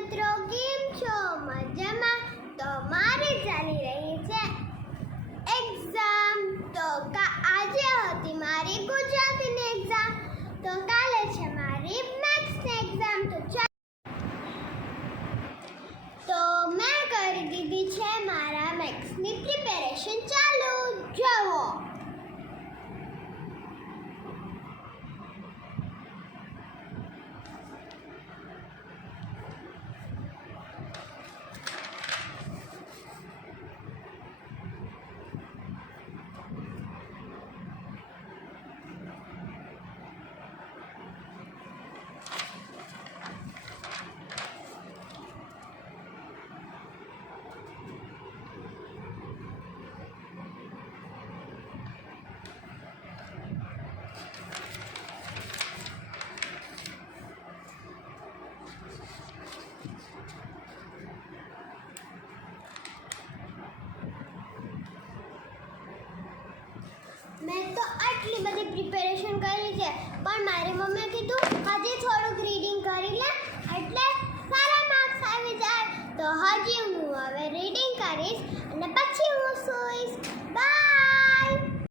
મિત્રો, કેમ છો? મજામાં? તો મારી ચાલી રહી છે એક્ઝામ. તો આજે હતી મારી ગુજરાતીની એક્ઝામ, તો કાલે છે મારી મેથ્સની એક્ઝામ. તો મેં કરી દીધી છે મારા મેથ્સની પ્રિપેરેશન ચાલુ. જુઓ, મેં તો આટલી બધી પ્રિપેરેશન કરી છે, પણ મારી મમ્મીએ કીધું હજી થોડુંક રીડિંગ કરી લે એટલે સારા માર્ક્સ આવી જાય. તો હજી હું હવે રીડિંગ કરીશ અને પછી હું સૂઈશ.